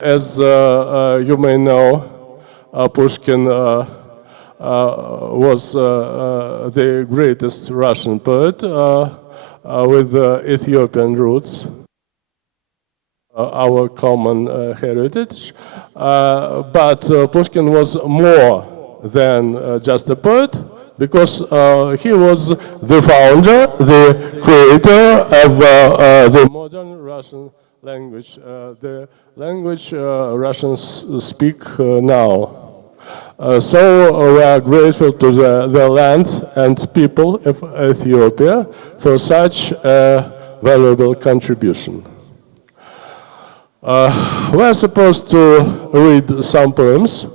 As you may know, Pushkin was the greatest Russian poet with Ethiopian roots, our common heritage. But Pushkin was more than just a poet, because he was the founder, the creator of the modern Russian language, the language Russians speak now. So we are grateful to the land and people of Ethiopia for such a valuable contribution. We are supposed to read some poems.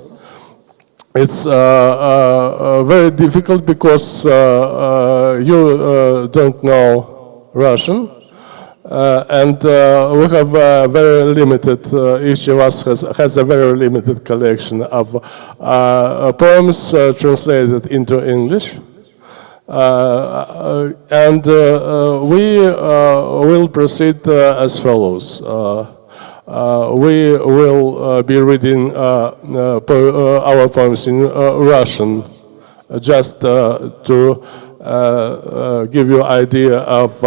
It's very difficult because you don't know Russian. And we have very limited, each of us has a very limited collection of poems translated into English. And we will proceed as follows. We will be reading our poems in Russian, just to give you an idea of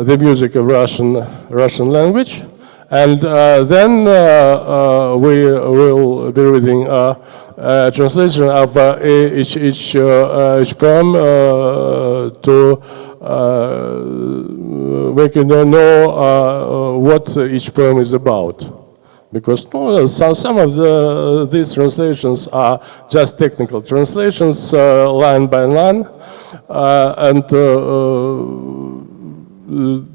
the music of Russian language, and then we will be reading a translation of each poem to make you know what each poem is about. Because some of these translations are just technical translations, line by line, and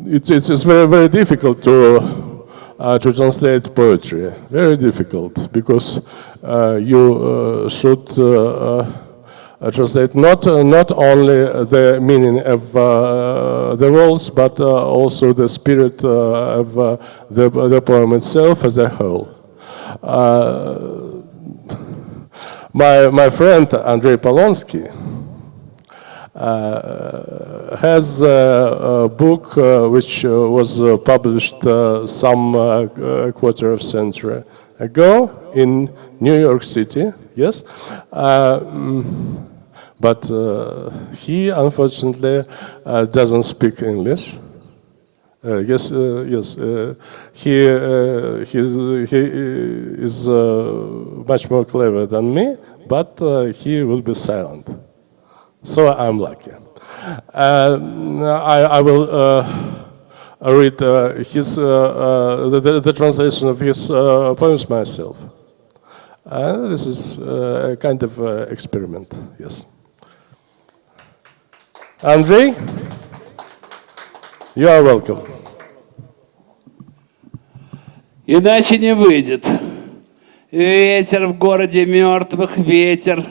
it's very, very difficult to translate poetry. Very difficult, because you should translate not only the meaning of the words, but also the spirit of the poem itself as a whole. My friend Andrey Polonsky has a book which was published some quarter of a century ago in New York City, yes. But he, unfortunately, doesn't speak English. Yes. He is much more clever than me, but he will be silent. So I'm lucky. I will read the translation of his poems myself. This is a kind of experiment, yes. Andrei, you are welcome. Иначе не выйдет. Ветер в городе мертвых, ветер.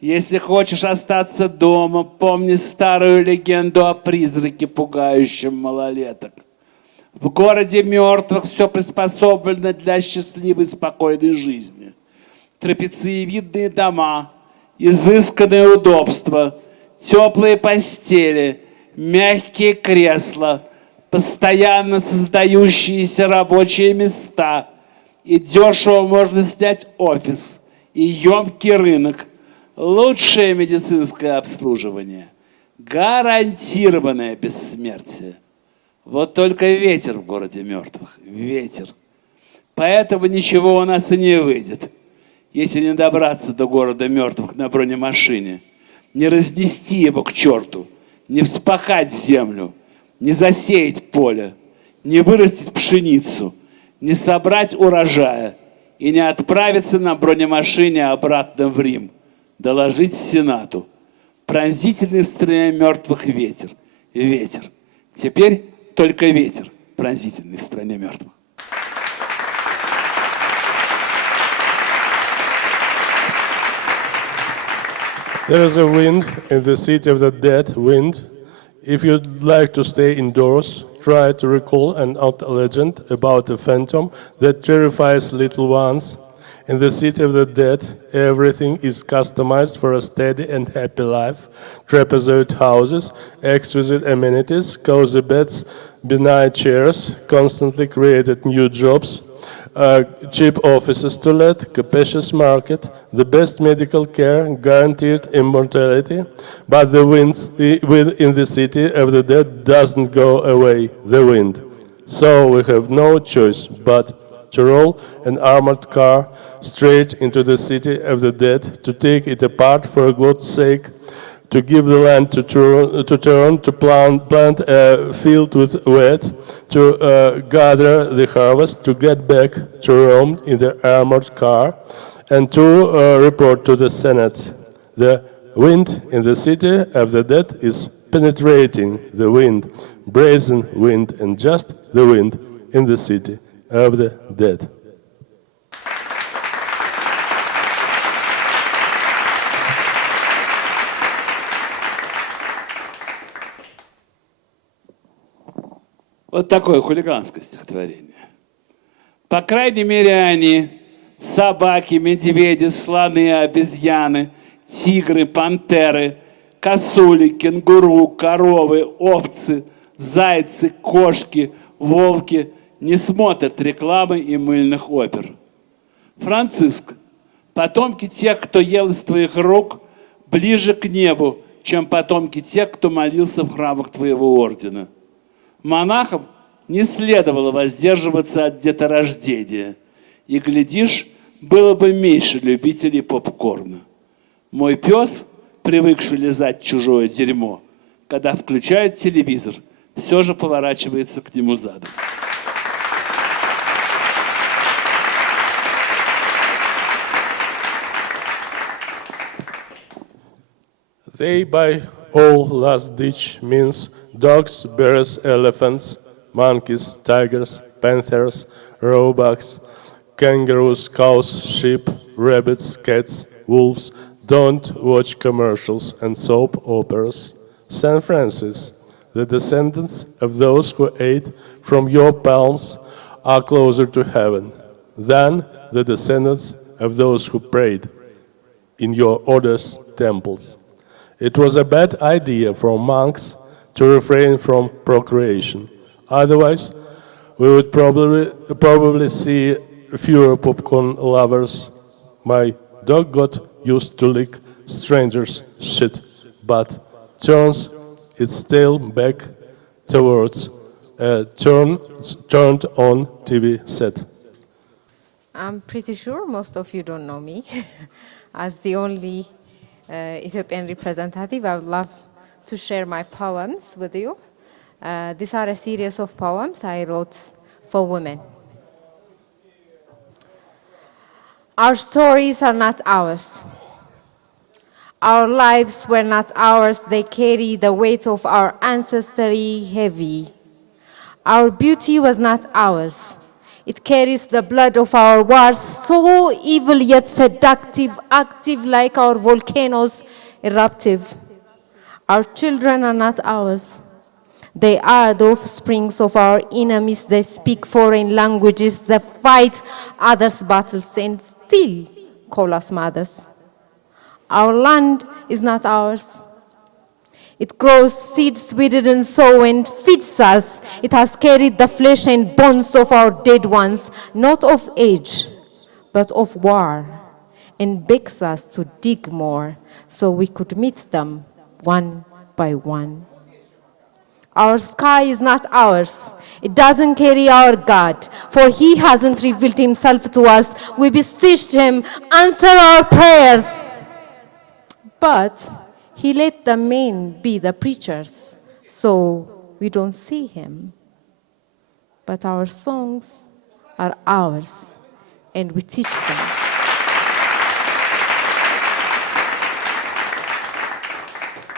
Если хочешь остаться дома, помни старую легенду о призраке, пугающем малолеток. В городе мертвых все приспособлено для счастливой, спокойной жизни. Трапециевидные дома, изысканные удобства, теплые постели, мягкие кресла, постоянно создающиеся рабочие места. И дешево можно снять офис, и емкий рынок. Лучшее медицинское обслуживание, гарантированное бессмертие. Вот только ветер в городе мертвых, ветер. Поэтому ничего у нас и не выйдет, если не добраться до города мертвых на бронемашине, не разнести его к черту, не вспахать землю, не засеять поле, не вырастить пшеницу, не собрать урожая и не отправиться на бронемашине обратно в Рим. Доложить Сенату. Пронзительный в стране мертвых ветер. Ветер. Теперь только ветер, пронзительный в стране мертвых. There is a wind in the city of the dead, wind. If you'd like to stay indoors, try to recall an old legend about a phantom that terrifies little ones. In the city of the dead, everything is customized for a steady and happy life. Trapezoid houses, exquisite amenities, cozy beds, benign chairs, constantly created new jobs, cheap offices to let, capacious market, the best medical care, guaranteed immortality, but the wind in the city of the dead doesn't go away, the wind. So we have no choice but to roll an armored car straight into the city of the dead, to take it apart for God's sake, to give the land to turn, to plant a field with wheat, to gather the harvest, to get back to Rome in the armored car, and to report to the Senate. The wind in the city of the dead is penetrating the wind, brazen wind, and just the wind in the city of the dead. Вот такое хулиганское стихотворение. По крайней мере, они, собаки, медведи, слоны, обезьяны, тигры, пантеры, косули, кенгуру, коровы, овцы, зайцы, кошки, волки не смотрят рекламы и мыльных опер. Франциск, потомки тех, кто ел из твоих рук, ближе к небу, чем потомки тех, кто молился в храмах твоего ордена. Монахам не следовало воздерживаться от деторождения. И, глядишь, было бы меньше любителей попкорна. Мой пес, привыкший лизать чужое дерьмо, когда включает телевизор, все же поворачивается к нему задом. They by all last ditch means dogs, bears, elephants, monkeys, tigers, panthers, roebucks, kangaroos, cows, sheep, rabbits, cats, wolves. Don't watch commercials and soap operas. St. Francis, the descendants of those who ate from your palms are closer to heaven than the descendants of those who prayed in your order's temples. It was a bad idea for monks to refrain from procreation. Otherwise, we would probably see fewer popcorn lovers. My dog got used to lick strangers' shit, but turns its tail back towards a turned on TV set. I'm pretty sure most of you don't know me. As the only Ethiopian representative, I would love to share my poems with you. These are a series of poems I wrote for women. Our stories are not ours. Our lives were not ours. They carry the weight of our ancestry heavy. Our beauty was not ours. It carries the blood of our wars, so evil yet seductive, active like our volcanoes, eruptive. Our children are not ours. They are the offsprings of our enemies. They speak foreign languages. They fight others' battles and still call us mothers. Our land is not ours. It grows seeds we didn't sow and feeds us. It has carried the flesh and bones of our dead ones, not of age, but of war, and begs us to dig more so we could meet them one by one. Our sky is not ours. It doesn't carry our God, for he hasn't revealed himself to us. We beseeched him, answer our prayers. But he let the men be the preachers, so we don't see him. But our songs are ours, and we teach them.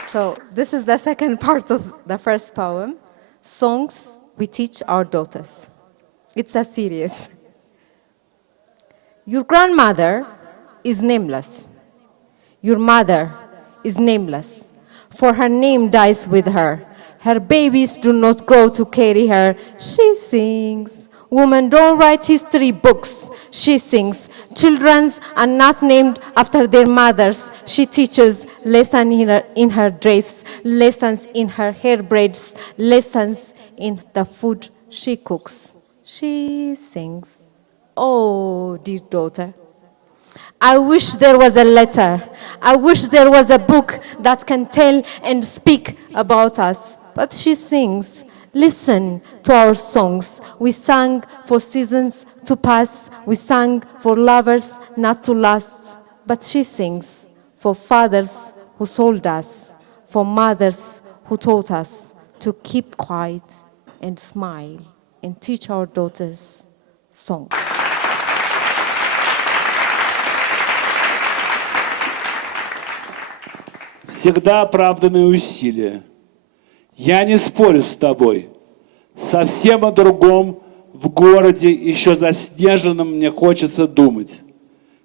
So this is the second part of the first poem, Songs We Teach Our Daughters. It's a series. Your grandmother is nameless. Your mother is nameless, for her name dies with her. Her babies do not grow to carry her. She sings. Women don't write history books. She sings. Children are not named after their mothers. She teaches lessons in her dress, lessons in her hair braids, lessons in the food she cooks. She sings, "Oh, dear daughter, I wish there was a letter. I wish there was a book that can tell and speak about us." But she sings, "Listen to our songs. We sang for seasons to pass. We sang for lovers not to last." But she sings for fathers who sold us, for mothers who taught us to keep quiet and smile and teach our daughters songs. Всегда оправданные усилия. Я не спорю с тобой. Совсем о другом в городе, еще заснеженном, мне хочется думать.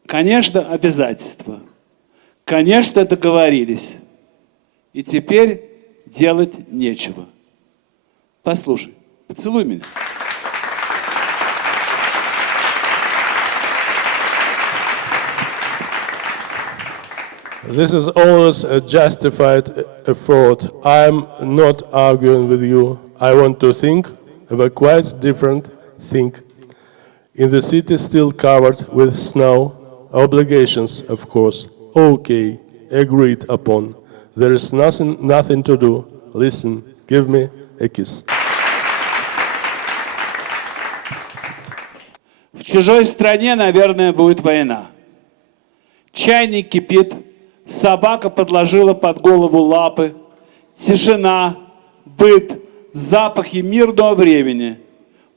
Конечно, обязательства. Конечно, договорились. И теперь делать нечего. Послушай, поцелуй меня. This is always a justified effort. I'm not arguing with you. I want to think of a quite different thing. In the city still covered with snow, obligations, of course. Okay, agreed upon. There is nothing to do. Listen, give me a kiss. В чужой стране, наверное, будет война. Чайник кипит, собака подложила под голову лапы, тишина, быт, запахи мирного времени.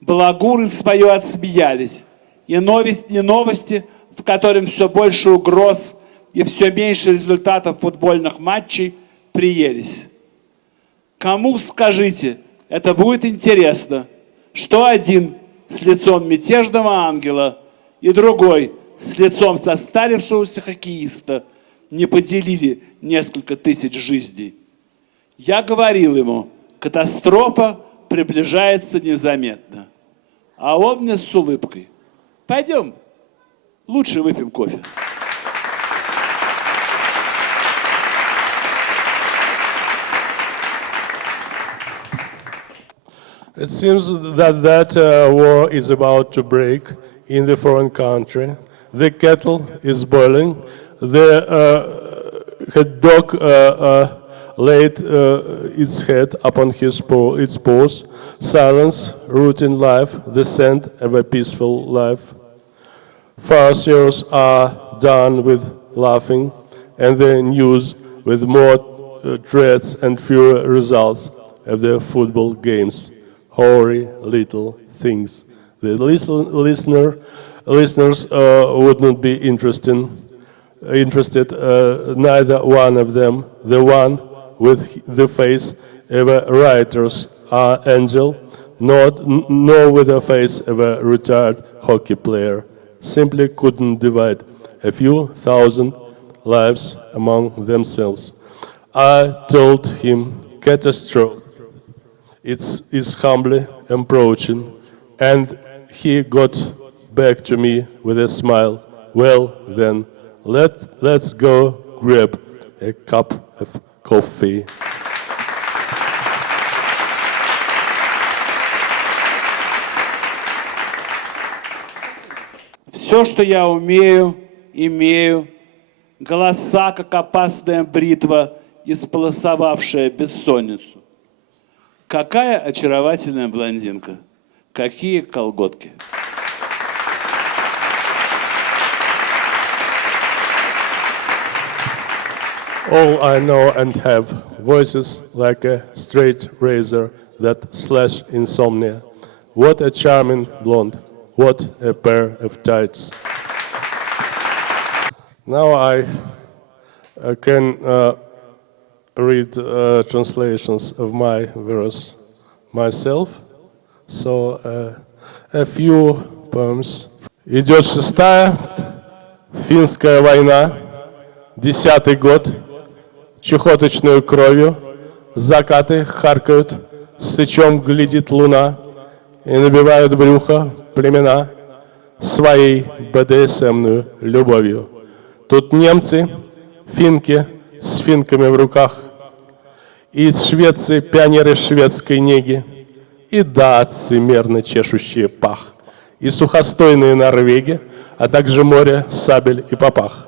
Балагуры свое отсмеялись, и новости, в котором все больше угроз и все меньше результатов футбольных матчей, приелись. Кому, скажите, это будет интересно, что один с лицом мятежного ангела и другой с лицом состарившегося хоккеиста не поделили несколько тысяч жизней? Я говорил ему, катастрофа приближается незаметно. А он мне с улыбкой: пойдем, лучше выпьем кофе. It seems that war is about to break in the foreign country. The kettle is boiling. The head dog laid its head upon its paws. Silence, routine life, the scent of a peaceful life. Farciers are done with laughing, and the news with more threats and fewer results of the football games. Hoary little things. The listeners would not be interested, neither one of them. The one with the face of a writer's angel, nor with the face of a retired hockey player. Simply couldn't divide a few thousand lives among themselves. I told him, catastrophe. It's humbly approaching, and he got back to me with a smile. Well, then, let's go grab a cup of coffee. Все, что я умею, имею, голоса, как опасная бритва, исполосовавшая бессонницу. Какая очаровательная блондинка, какие колготки. All I know and have, voices like a straight razor that slash insomnia. What a charming blonde, what a pair of tights. Now I can read translations of my verse myself. So a few poems. Идет 6-я финская война, 10-й год, чехоточную кровью, закаты харкают, сычом глядит луна и набивают брюхо племена своей БДСМную любовью. Тут немцы, финки с финками в руках, и из Швеции пионеры шведской неги, и датцы, мерно чешущие пах, и сухостойные норвеги, а также море, сабель и попах.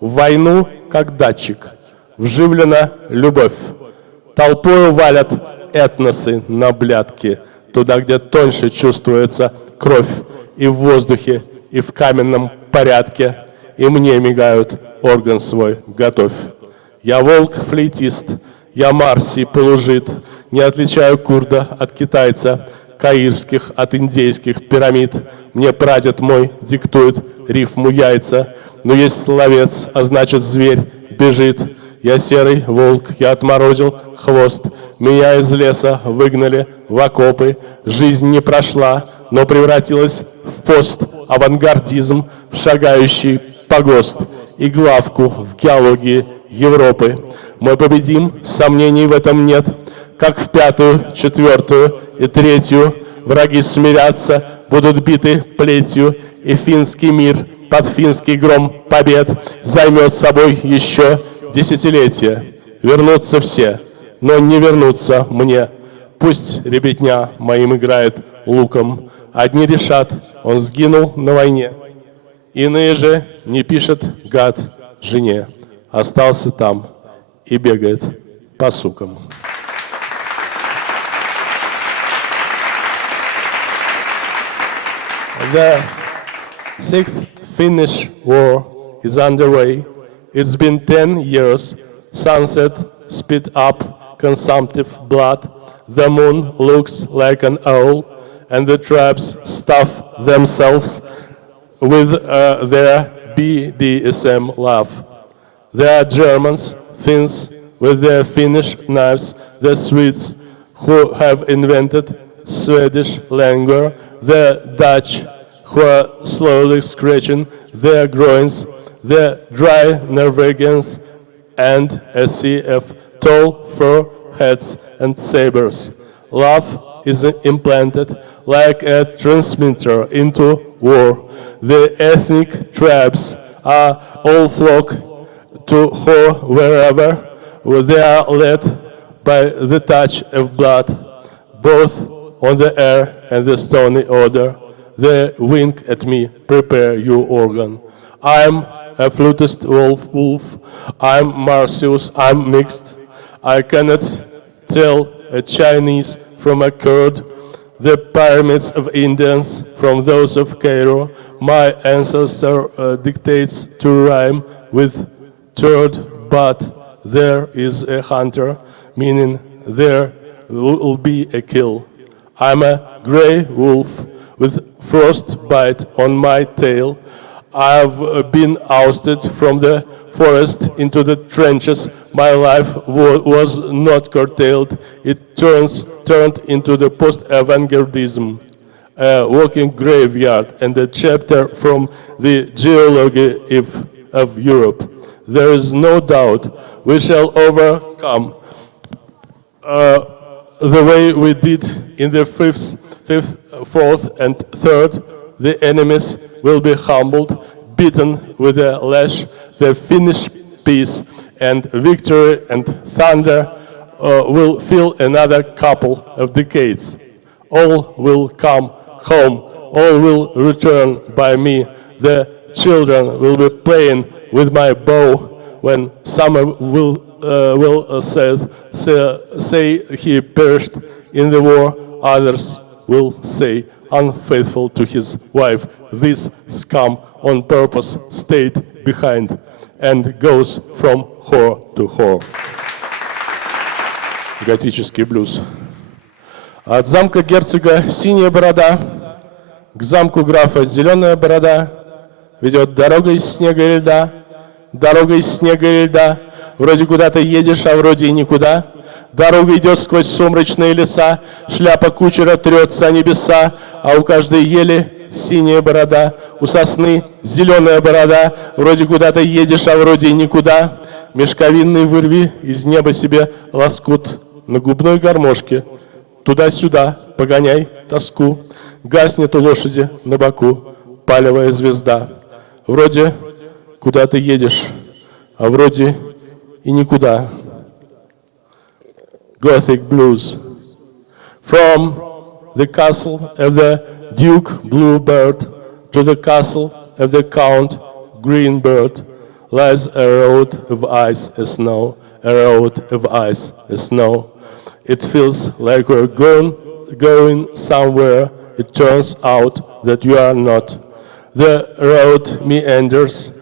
В войну, как датчик, вживлена любовь. Толпою валят этносы на блядки, туда, где тоньше чувствуется кровь, и в воздухе, и в каменном порядке, и мне мигают орган свой, готовь. Я волк-флейтист, я Марсий полужид, не отличаю курда от китайца, каирских от индейских пирамид. Мне прадед мой диктует рифму яйца, но есть словец, а значит зверь бежит. Я серый волк, я отморозил хвост, меня из леса выгнали в окопы. Жизнь не прошла, но превратилась в пост, авангардизм, в шагающий погост и главку в геологии Европы. Мы победим, сомнений в этом нет, как в 5-ю, 4-ю и 3-ю. Враги смирятся, будут биты плетью, и финский мир под финский гром побед займет собой еще десятилетия. Вернутся все, но не вернутся мне. Пусть ребятня моим играет луком. Одни решат, он сгинул на войне. Иные же не пишет гад жене. Остался там и бегает по сукам. The 6th Finnish War is underway. It's been 10 years. Sunset spit up consumptive blood. The moon looks like an owl, and the tribes stuff themselves with their BDSM love. There are Germans, Finns with their Finnish knives, the Swedes who have invented Swedish language, the Dutch who are slowly scratching their groins, the dry Norwegians, and a sea of tall fur hats and sabers. Love is implanted like a transmitter into war. The ethnic tribes are all flock to her wherever they are led by the touch of blood, both on the air and the stony odor. They wink at me, prepare your organ. I'm a flutist wolf, I'm Marcius, I'm mixed. I cannot tell a Chinese from a Kurd, the pyramids of Indians from those of Cairo. My ancestor dictates to rhyme with third, but there is a hunter, meaning there will be a kill. I'm a grey wolf with frostbite on my tail. I've been ousted from the forest into the trenches. My life was not curtailed. It turned into the post-avantgardism, a walking graveyard and a chapter from the geology of Europe. There is no doubt we shall overcome the way we did in the fifth, fourth, and third. The enemies will be humbled, beaten with a lash. The Finnish peace and victory and thunder will fill another couple of decades. All will come home. All will return by me. The children will be playing with my bow when summer will say he perished in the war. Others will say, unfaithful to his wife, this scum on purpose stayed behind and goes from whore to whore. Готический блюз. От замка герцога синяя борода к замку графа зеленая борода ведет дорога из снега и льда, дорога из снега и льда. Вроде куда-то едешь, а вроде и никуда. Дорога идет сквозь сумрачные леса, шляпа кучера трется о небеса, а у каждой ели синяя борода, у сосны зеленая борода. Вроде куда-то едешь, а вроде и никуда. Мешковинный вырви из неба себе лоскут на губной гармошке. Туда-сюда погоняй тоску. Гаснет у лошади на боку палевая звезда. Вроде куда ты едешь, а вроде и никуда. Gothic blues. From the castle of the Duke Bluebird to the castle of the Count Greenbird lies a road of ice and snow, a road of ice and snow. It feels like we're going somewhere. It turns out that you are not. The road meanders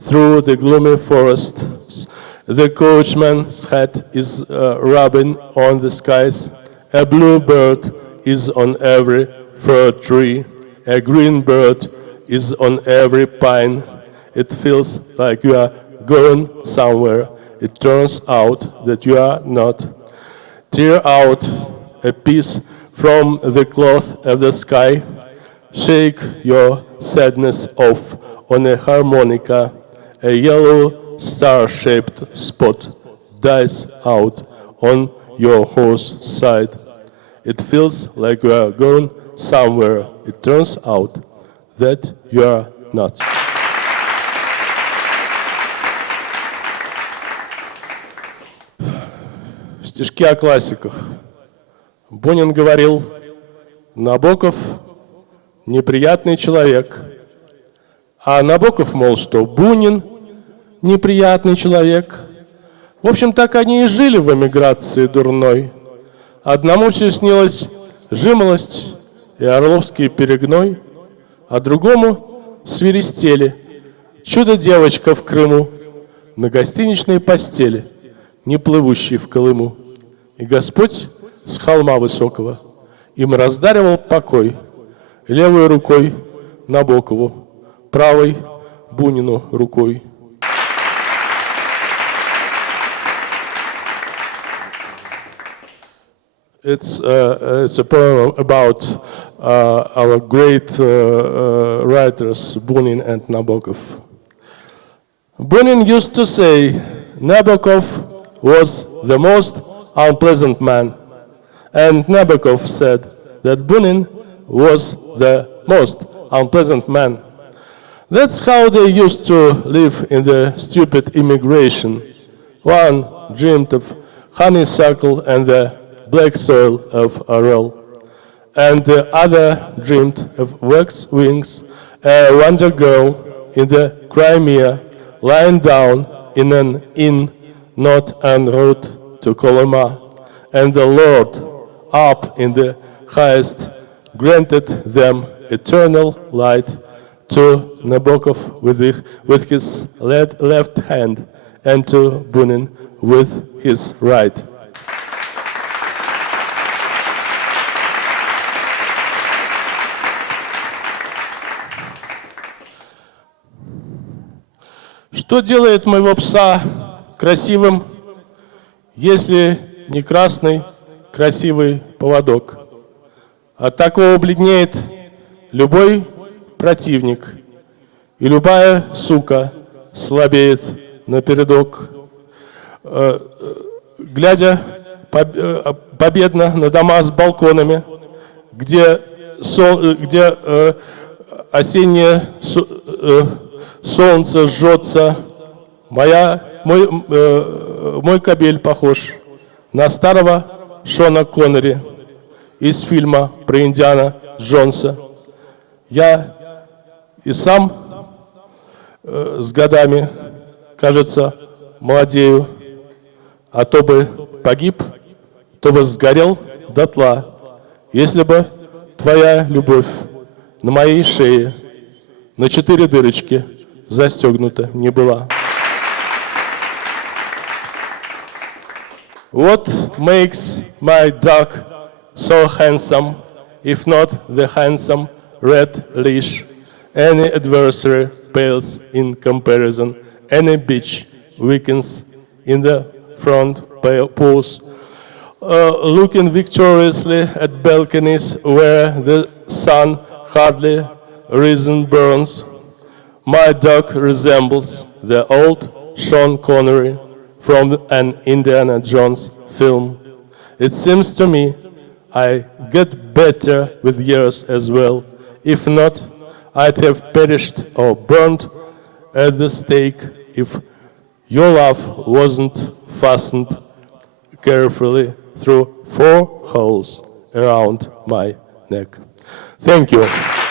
through the gloomy forests. The coachman's hat is rubbing on the skies. A bluebird is on every fir tree. A green bird is on every pine. It feels like you are going somewhere. It turns out that you are not. Tear out a piece from the cloth of the sky. Shake your sadness off on a harmonica. A yellow star-shaped spot dies out on your horse side. It feels like you are going somewhere. It turns out that you are not. Стишки о классиках. Бунин говорил: Набоков неприятный человек. А Набоков, мол, что Бунин неприятный человек. В общем, так они и жили в эмиграции дурной. Одному все снилось жимолость и орловский перегной, а другому свиристели чудо-девочка в Крыму на гостиничной постели, не плывущей в Колыму. И Господь с холма высокого им раздаривал покой левой рукой Набокову, правой Бунину рукой. It's a poem about our great writers, Bunin and Nabokov. Bunin used to say, Nabokov was the most unpleasant man. And Nabokov said that Bunin was the most unpleasant man. That's how they used to live in the stupid immigration. One dreamed of honeysuckle and the black soil of Aral, and the other dreamed of wax wings, a wonder girl in the Crimea, lying down in an inn not en route to Kolyma, and the Lord, up in the highest, granted them eternal light. To Nabokov with his left hand, and to Bunin with his right. Что делает моего пса красивым, если не красный красивый поводок? От такого бледнеет любой противник, и любая сука слабеет напередок. Глядя победно на дома с балконами, где осеннее солнце жжется, мой кобель похож на старого Шона Коннери из фильма про Индиана Джонса. Я и сам с годами, кажется, молодею, а то бы погиб, то бы сгорел дотла, если бы твоя любовь на моей шее на 4 дырочки застегнута не была. What makes my dog so handsome, if not the handsome red leash? Any adversary pales in comparison. Any bitch weakens in the front paws. Looking victoriously at balconies where the sun hardly risen burns. My dog resembles the old Sean Connery from an Indiana Jones film. It seems to me I get better with years as well. If not, I'd have perished or burned at the stake if your love wasn't fastened carefully through 4 holes around my neck. Thank you.